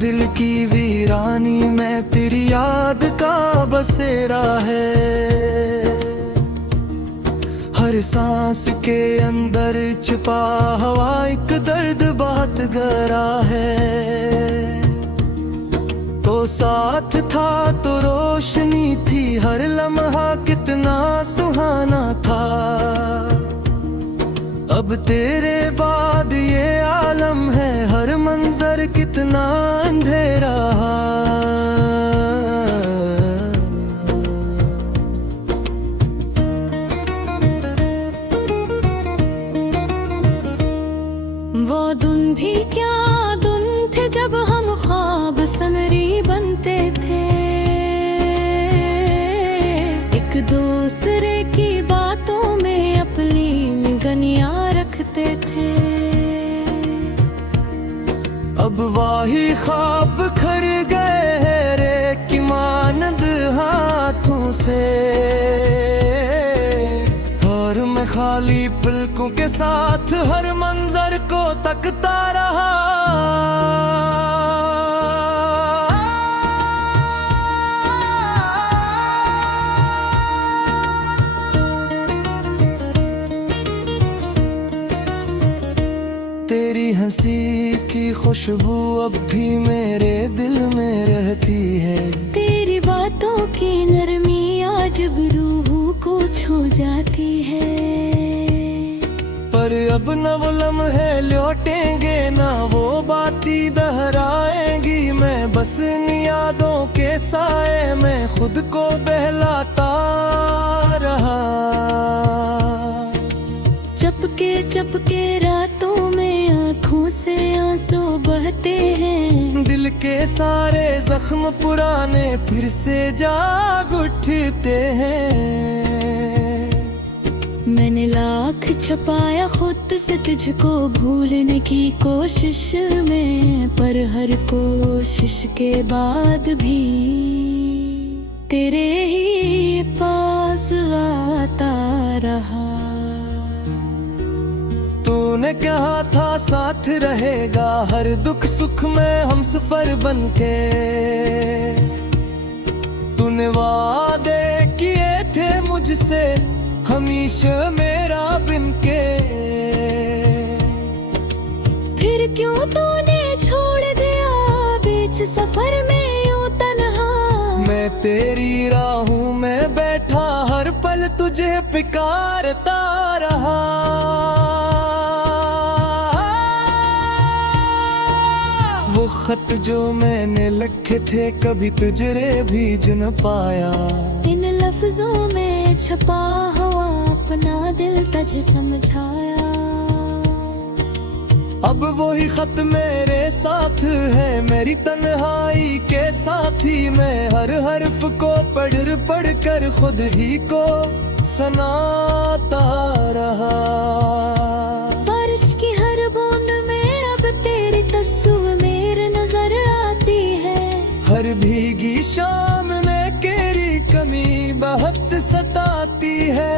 दिल की वीरानी में तेरी याद का बसेरा है। हर सांस के अंदर छिपा हवा एक दर्द बहुत गहरा है। तो साथ था तो रोशनी थी, हर लम्हा कितना सुहाना था। अब तेरे बाद ये आलम है, हर मंजर कितना अंधेरा। वो दिन भी क्या दिन थे जब हम ख्वाब सनरी बनते थे। एक दूसरे की बातों में अपनी गनियां रखते थे। अब वाही ख्वाब खर गए हैं रे की मानद हाथों से। और मैं खाली पलकों के साथ हर मंजर को तकता रहा। तेरी हंसी की खुशबू अब भी मेरे दिल में रहती है। तेरी बातों की नरमी आज भी रूह को छू जाती है। पर अब न वो लम्हे लौटेंगे, ना वो बातें दोहराएंगी। मैं बस इन यादों के साए में खुद को बहलाता रहा। चपके रातों में आँखों से आंसू बहते हैं। दिल के सारे जख्म पुराने फिर से जाग उठते हैं। मैंने लाख छपाया खुद से तुझको भूलने की कोशिश में, पर हर कोशिश के बाद भी तेरे ही पास आता रहा। तूने कहा था साथ रहेगा हर दुख सुख में हम सफर बनके। तूने वादे किए थे मुझसे हमेशा मेरा बिन के। फिर क्यों तूने छोड़ दिया बीच सफर में यूं तन्हा। मैं तेरी राहों में बैठा हर पल तुझे पुकारता रहा। वो खत जो मैंने लिखे थे कभी तुझे भेज न पाया। इन लफ्जों में छपा हुआ अपना दिल तुझे समझाया। अब वही खत मेरे साथ है, मेरी तन्हाई के साथी। मैं हर हर्फ को पढ़ कर खुद ही को सुनाता रहा। बारिश की हर बूंद में अब तेरी तस्वीर नजर आती है। हर भीगी शाम में तेरी कमी बहुत सताती है।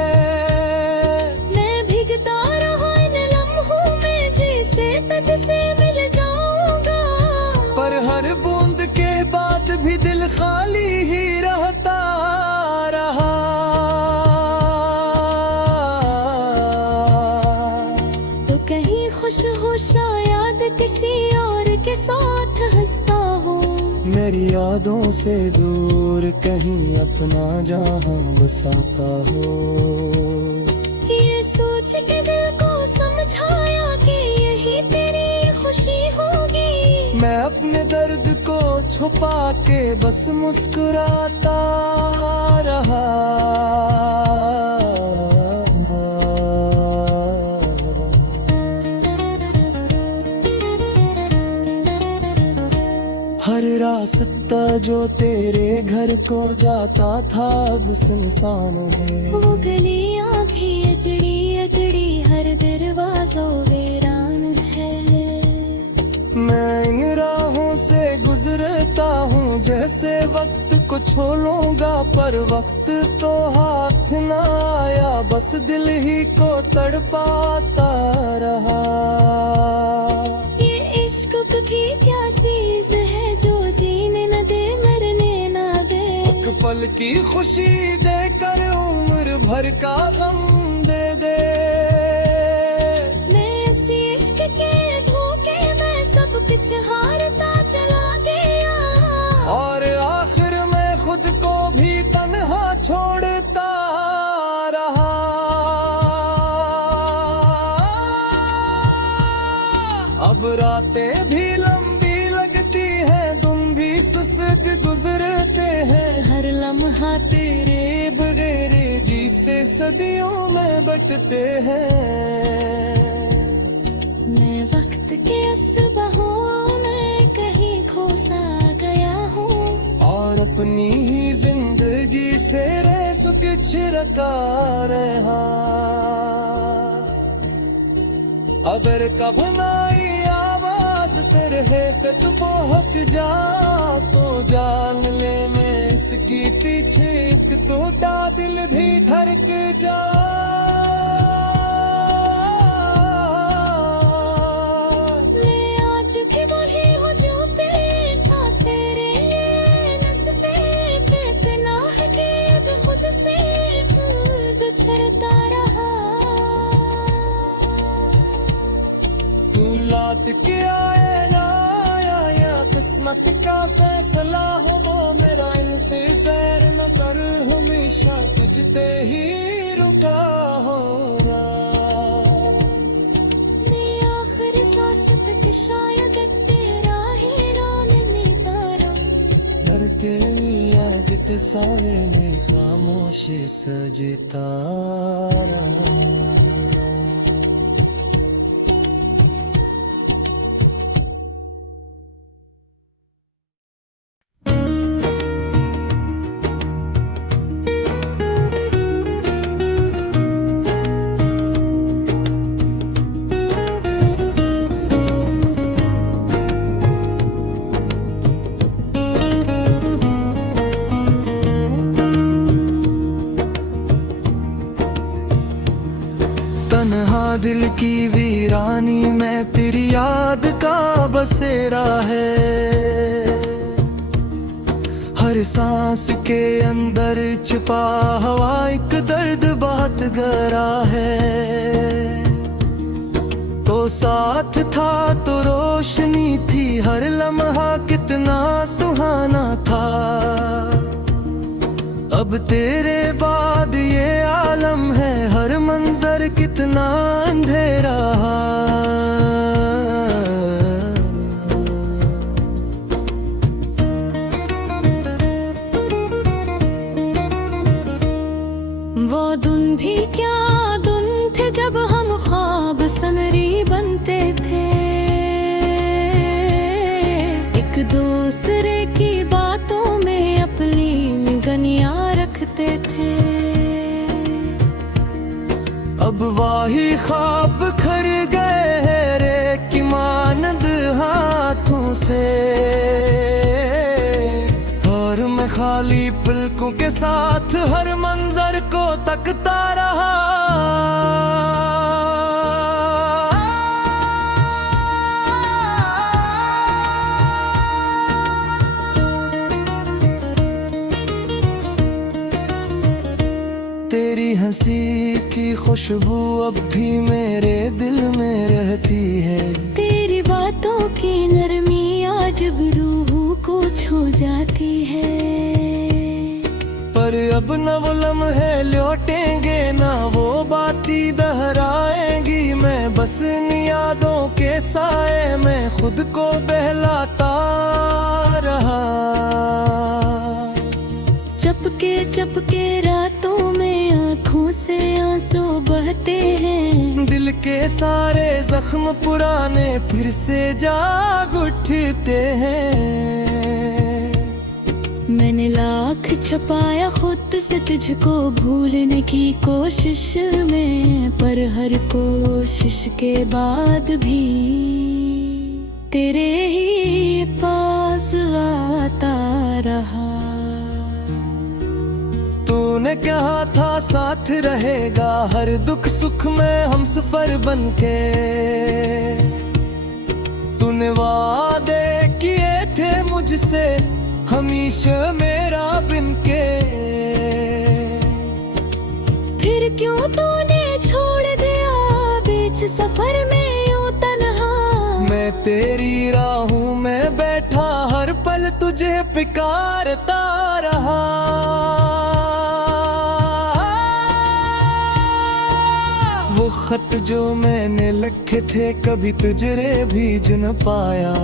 मैं भीगता रहा इन लम्हों में जैसे तुझसे मिल जाऊंगा। पर हर बूंद के बाद भी दिल खाली ही रहता रहा। तो कहीं खुश हो शायद किसी और के साथ हंसता हो। मेरी यादों से दूर कहीं अपना जहां बसाता हो। ये सोच के दिल को समझाया कि यही तेरी खुशी होगी। मैं अपने दर्द को छुपा के बस मुस्कुराता रहा। हर रास्ता जो तेरे घर को जाता था अब सुनसान है। वो गलियां भी अजड़ी हर दरवाज़ों वीरान है। मैं इन राहों से गुजरता हूँ जैसे वक्त को छोड़ूंगा, पर वक्त तो हाथ न आया, बस दिल ही को तड़पाता रहा। ये इश्क भी क्या चीज है पल की खुशी देकर उम्र भर का गम दे दे। मैं इस इश्क के धोखे में सब कुछ हारता चला गया, और आखिर में खुद को भी तन्हा छोड़ता रहा। अब रातें भी लंबी लगती हैं, तुम भी सुस्त गुजरते हैं। हर लम्हा तेरे बगैर जी से सदियों में बटते हैं। मैं वक्त के असबाहों में कहीं खो सा गया हूँ, और अपनी ही जिंदगी से रेस कुछ रखा रहा। अगर कब नाई आवाज तेरे तक पहुंच जा, तो जान ले मैं इसकी पीछे एक टूटा दिल भी धड़क जा। मैं आज भी वही हूँ जो था तेरे नस्फे पे पनाह के, अब खुद से बिछड़ता रहा। तू लौट के आए ना आया, या किस्मत का फैसला हो वो मेरा इंतजार न कर, हमेशा तुझते ही रुका हो रहा। मैं आखिर सांस तक शायद तेरा ही नाम मिलता रहा। डर के याद ते सारे में खामोशी सजता रहा। तन्हा दिल की वीरानी में तेरी याद का बसेरा है। हर सांस के अंदर छिपा हवा एक दर्द बहुत गहरा है। तो साथ था तो रोशनी थी, हर लम्हा कितना सुहाना था। अब तेरे बाद ये आलम है, हर मंजर कितना अंधेरा। वो दिन भी क्या दिन थे जब हम ख्वाब सनरी बनते थे, एक दूसरे की बातों में अपनी गनियां रखते थे। अब वाही ख्वाब खर गए हैं रे की मानद हाथों से, और मैं खाली पलकों के साथ हर मंजर को तकता रहा। तेरी हंसी की खुशबू अब भी मेरे दिल में रहती है। तेरी बातों की नरमी आज भी रूह को छू जाती है। पर अब न वो लम्हे लौटेंगे, ना वो बाती दोहराएंगी। मैं बस इन यादों के साए में खुद को बहलाता रहा। चपके रातों में आँखों से आंसू बहते हैं। दिल के सारे जख्म पुराने फिर से जाग उठते हैं। मैंने लाख छपाया खुद से तुझको भूलने की कोशिश में, पर हर कोशिश के बाद भी तेरे ही पास आता रहा। तूने कहा था साथ रहेगा हर दुख सुख में हम सफर बनके। तूने वादे किए थे मुझसे हमेशा मेरा बिन के। फिर क्यों तूने छोड़ दिया बीच सफर में यूं तन्हा। मैं तेरी राहों में बैठा हर पल तुझे पुकारता रहा। वो खत जो मैंने लिखे थे कभी तुझे भेज न पाया।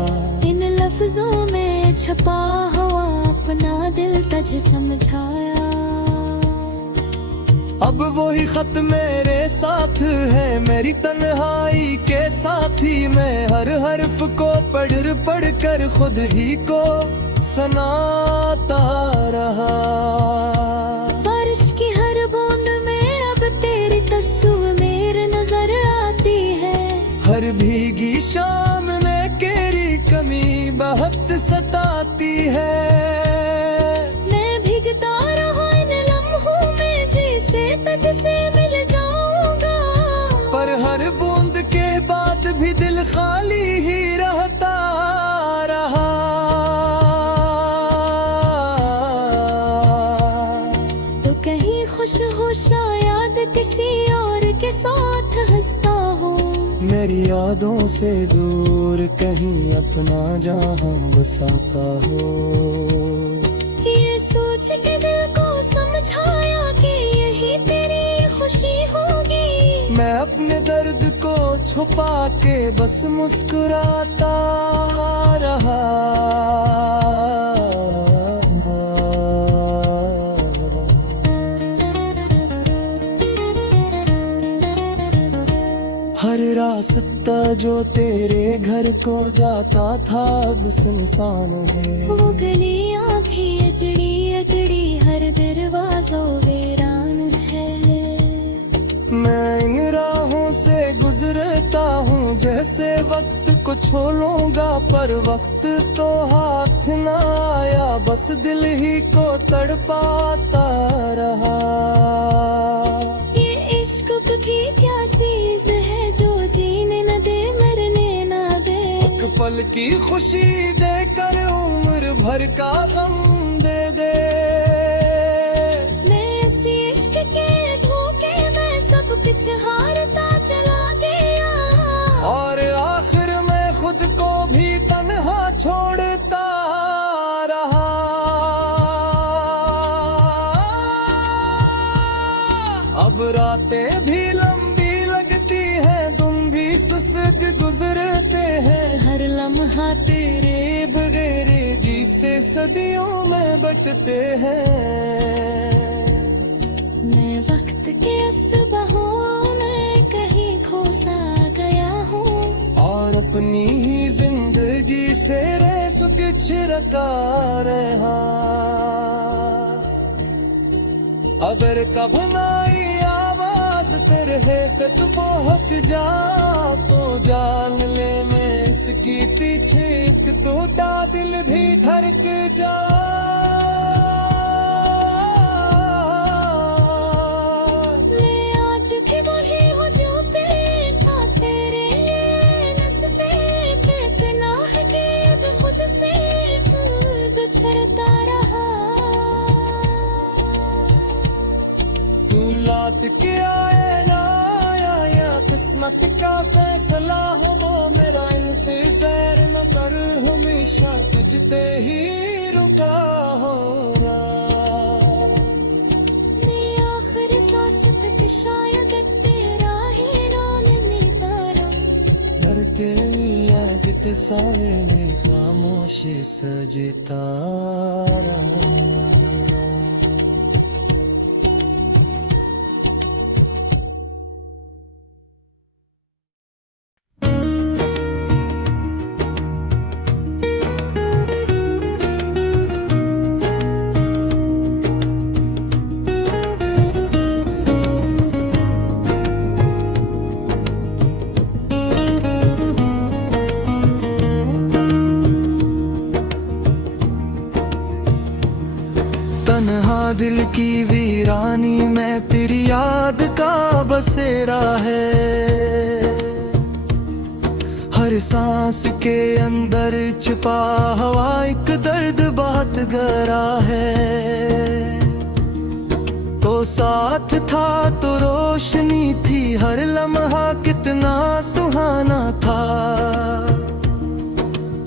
इन लफ्जों में छपा हुआ अपना दिल तुझे समझाया। अब वही खत मेरे साथ है मेरी तन्हाई के साथी। मैं हर हर्फ को पढ़ कर खुद ही को सुनाता रहा। बारिश की हर बूंद में अब तेरी तस्वीर नजर आती है। हर भीगी शाम में तेरी कमी बहुत सताती है। मैं भीगता रहा इन लम्हों में जिसे तुझसे मिल जाऊंगा। पर हर बूंद के बाद भी दिल खाली ही रहता रहा। तो कहीं खुश हो शायद किसी और के साथ हंसता हो। मेरी यादों से दूर कहीं अपना जहां बसाता हो। ये सोच के दिल को समझाया कि यही तेरी खुशी होगी। मैं अपने दर्द को छुपा के बस मुस्कुराता रहा। हर रास्ता जो तेरे घर को जाता था अब सुनसान है। वो गलियां भी अजड़ी अजड़ी हर दरवाज़ों वीरान है। मैं इन राहों से गुजरता हूँ जैसे वक्त को छोड़ूंगा। पर वक्त तो हाथ न आया बस दिल ही को तड़पाता रहा। ये इश्क भी क्या चीज है जो जीने न दे मरने न दे। एक पल की खुशी देकर उम्र भर का गम दे दे। मैं इस इश्क के धोखे में सब कुछ हारता चला गया। और आखिर में खुद को भी तन्हा छोड़ता रहा। अब रातें भी लंबी लगती हैं तुम भी सुस्त गुजरते हैं। हर लम्हा तेरे बगैर जी से सदियों में बटते हैं। मैं वक्त के असबाहों में कहीं खो सा गया हूँ। और अपनी ही जिंदगी से रेस छिड़का रहा। अगर कब नाई आवाज तेरे तक पहुंच जा तो जान ले मैं इसकी पीछे एक टूटा दिल भी धड़क जा। मैं आज भी वही हूँ जो था तेरे ये नस्फे पे पनाह के अब खुद से बिछड़ता रहा। तू लौट के आए ना आया या किस्मत का फैसला हो वो मेरा इंतजार न कर हमेशा तुझते ही रुका हो रहा। मैं आखिर सांस तक शायद तेरा ही नाम मिलता रहा। डर के याद ते साए में खामोशी सजता रहा। तन्हा दिल की वीरानी में तेरी याद का बसेरा है। हर सांस के अंदर छिपा हुआ एक दर्द बहुत गहरा है। तो साथ था तो रोशनी थी, हर लम्हा कितना सुहाना था।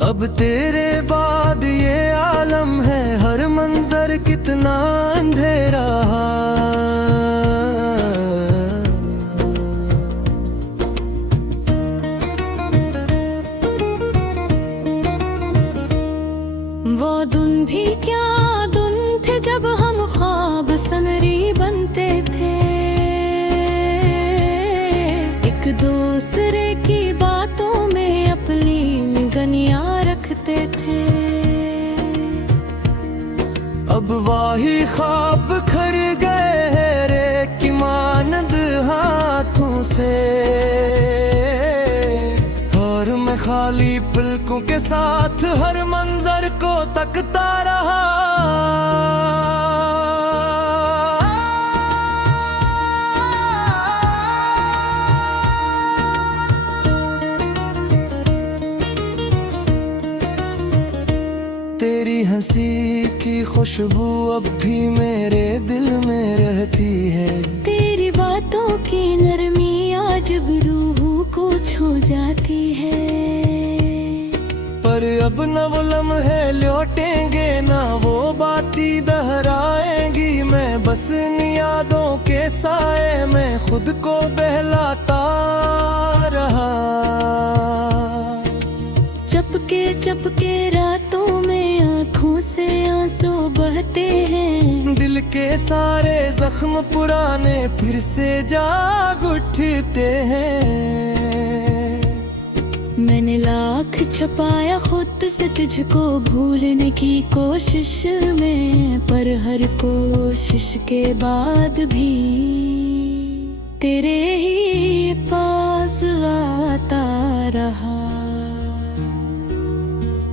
अब तेरे बाद ये आलम है, हर मंजर कितना अंधेरा। वो दिन भी क्या दिन थे जब हम ख्वाब सनरी बनते थे, एक दूसरे की बातों में अपनी निगनियाँ रखते थे। अब वाही ख्वाब खर गए हैं रे कि मानद हाथों से, और मैं खाली पलकों के साथ हर मंजर को तकता रहा। तेरी हंसी की खुशबू अब भी मेरे दिल में रहती है। तेरी बातों की नरमी आज भी रूह को छू जाती है। पर अब न वो लम्हे लौटेंगे, ना वो बाती दोहराएंगी। मैं बस इन यादों के साए में खुद को बहलाता रहा। चपके रातों में आँखों से आंसू बहते हैं। दिल के सारे जख्म पुराने फिर से जाग उठते हैं। मैंने लाख छपाया खुद से तुझको भूलने की कोशिश में, पर हर कोशिश के बाद भी तेरे ही पास आता रहा।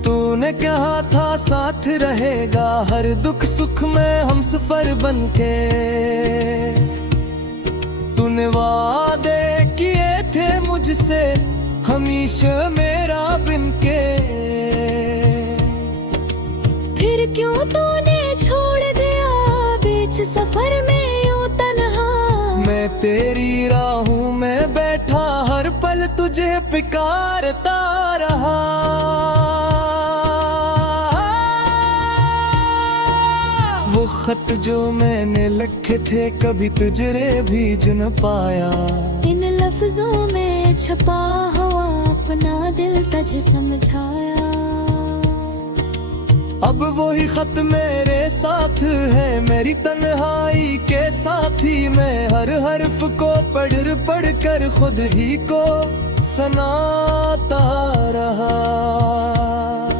तूने कहा था साथ रहेगा हर दुख सुख में हम सफर बनके। तूने वादे किए थे मुझसे हमेशा मेरा बिन के। फिर क्यों तूने छोड़ दिया बीच सफर में यूं तन्हा। मैं तेरी राहों में बैठा हर पल तुझे पुकारता रहा। वो खत जो मैंने लिखे थे कभी तुझे भेज न पाया। इन लफ्जों में छपा हुआ अपना दिल तुझे समझाया। अब वही खत मेरे साथ है, मेरी तन्हाई के साथी। मैं हर हर्फ को पढ़ कर खुद ही को सुनाता रहा।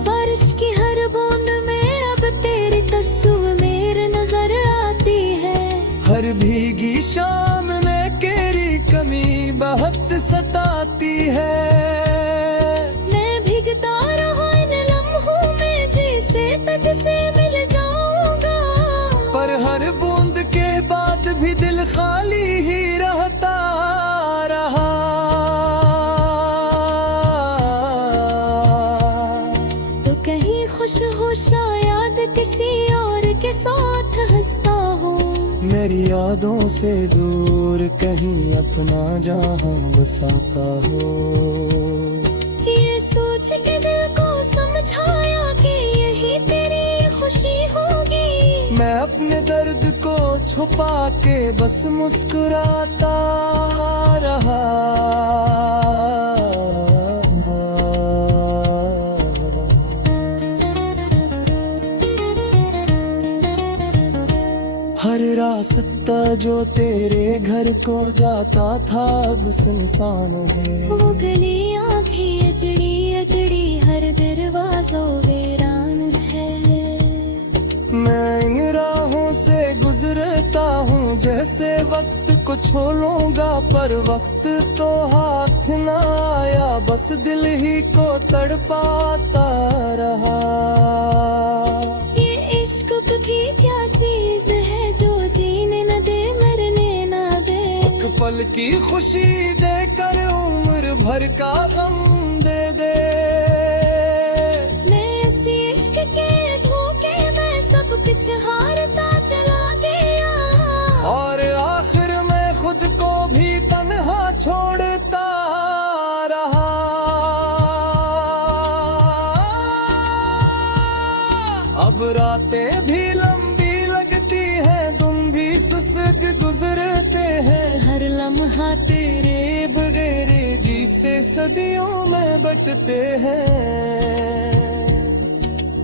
बारिश की हर बूंद में अब तेरी तस्वीर नजर आती है। हर भीगी शाम में तेरी कमी बहुत सताती है। मैं भीगता रहा इन लम्हों में जैसे तुझसे मिल जाऊंगा। पर हर बूंद के बाद भी दिल खाली ही रहता रहा। तो कहीं खुश हो शायद किसी और के साथ हंसता हूँ। मेरी यादों से दूर कहीं अपना जहां बसाता हो। ये सोच के दिल को समझाया कि यही तेरी खुशी होगी। मैं अपने दर्द को छुपा के बस मुस्कुराता रहा। हर रास्ता जो तेरे घर को जाता था अब सुनसान है। वो गलियां भी अजड़ी हर दरवाज़ों वीरान है। मैं इन राहों से गुजरता हूँ जैसे वक्त को छोड़ूंगा, पर वक्त तो हाथ न आया, बस दिल ही को तड़पाता रहा। ये इश्क भी क्या चीज है जो जीने न दे मरने न दे। एक पल की खुशी देकर उम्र भर का गम दे दे। मैं इसी इश्क के धोखे में सब कुछ हारता चला गया, और आखिर में खुद को भी तन्हा छोड़ता रहा। अब रातें भी लंबी लगती हैं, तुम भी सुस्त गुजरते हैं। हर लम्हा तेरे बगैर जी से सदियों में बटते हैं।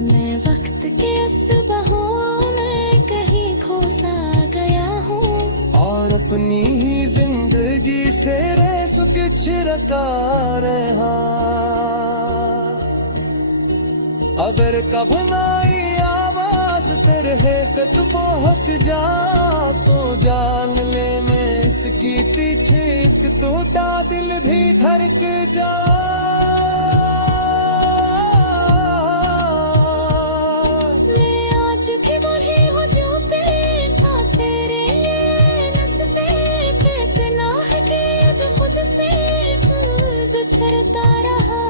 मैं वक्त के असबाहों में कहीं खो सा गया हूँ, और अपनी ही जिंदगी से रेस छिड़ता रहा। अगर कब नाई आवाज तेरे तक पहुंच जा, तो जान ले मैं इसकी पीछे एक टूटा दिल भी धड़क जा। मैं आज भी वही हूँ जो था तेरे ये नस्फे पे पनाह के अब खुद से बिछड़ता रहा।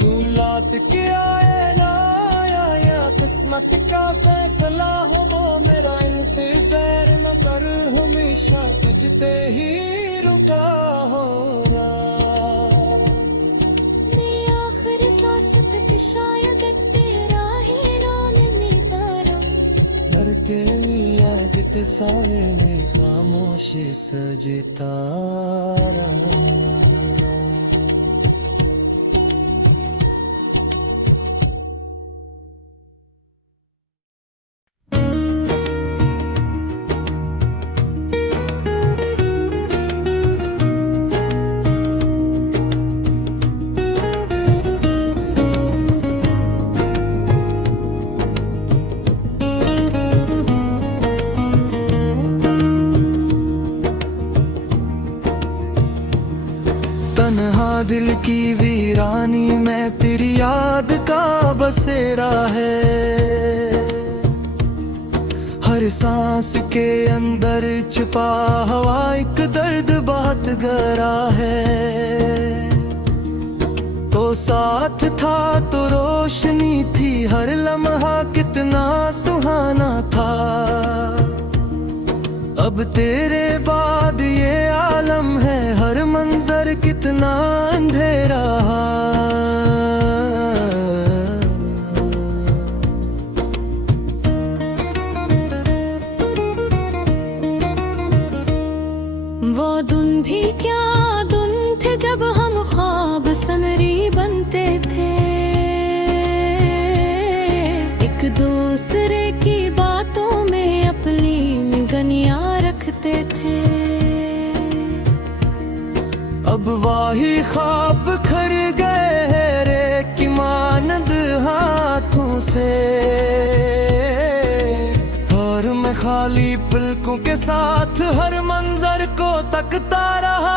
तू लौट के आए ना आया, या किस्मत का फैसला हो वो मेरा इंतजार न कर, हमेशा तुझते ही रुका हो रहा। मैं आखिर सांस तक शायद तेरा ही नाम मिटारा, भर के याद ते सारे में खामोशी सजता रहा। तन्हा दिल की वीरानी में तेरी याद का बसेरा है। हर सांस के अंदर छुपा हुआ एक दर्द बहुत गहरा है। तो साथ था तो रोशनी थी, हर लम्हा कितना सुहाना था। अब तेरे बाद ये आलम है, हर मंजर कितना अंधेरा। वो दिन भी क्या दिन थे जब हम ख्वाब सनरी बनते थे, एक दूसरे की बातों में अपनी गनियां रखते थे। अब वाही ख्वाब खर गए हैं रे की मानद हाथों से, और मैं खाली पलकों के साथ हर मंजर को तकता रहा।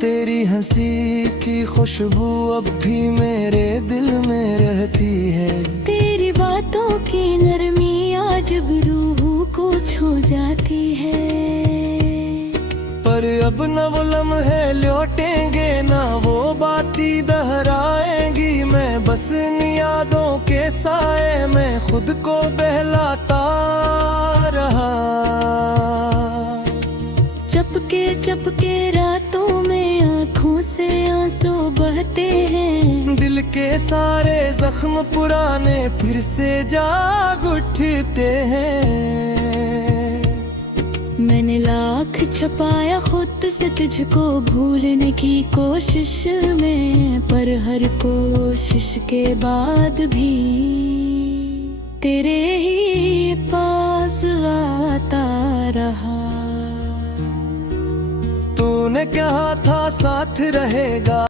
तेरी हंसी की खुशबू अब भी मेरे दिल में रहती है। तेरी बातों की नरमी आज भी रूह को छू जाती है। पर अब न वो लम्हे लौटेंगे, ना वो बाती दोहराएंगी। मैं बस इन यादों के साए में खुद को बहलाता रहा। चपके रातों में आँखों से आंसू बहते हैं। दिल के सारे जख्म पुराने फिर से जाग उठते हैं। मैंने लाख छपाया खुद से तुझको भूलने की कोशिश में, पर हर कोशिश के बाद भी तेरे ही पास आता रहा। तूने कहा था साथ रहेगा।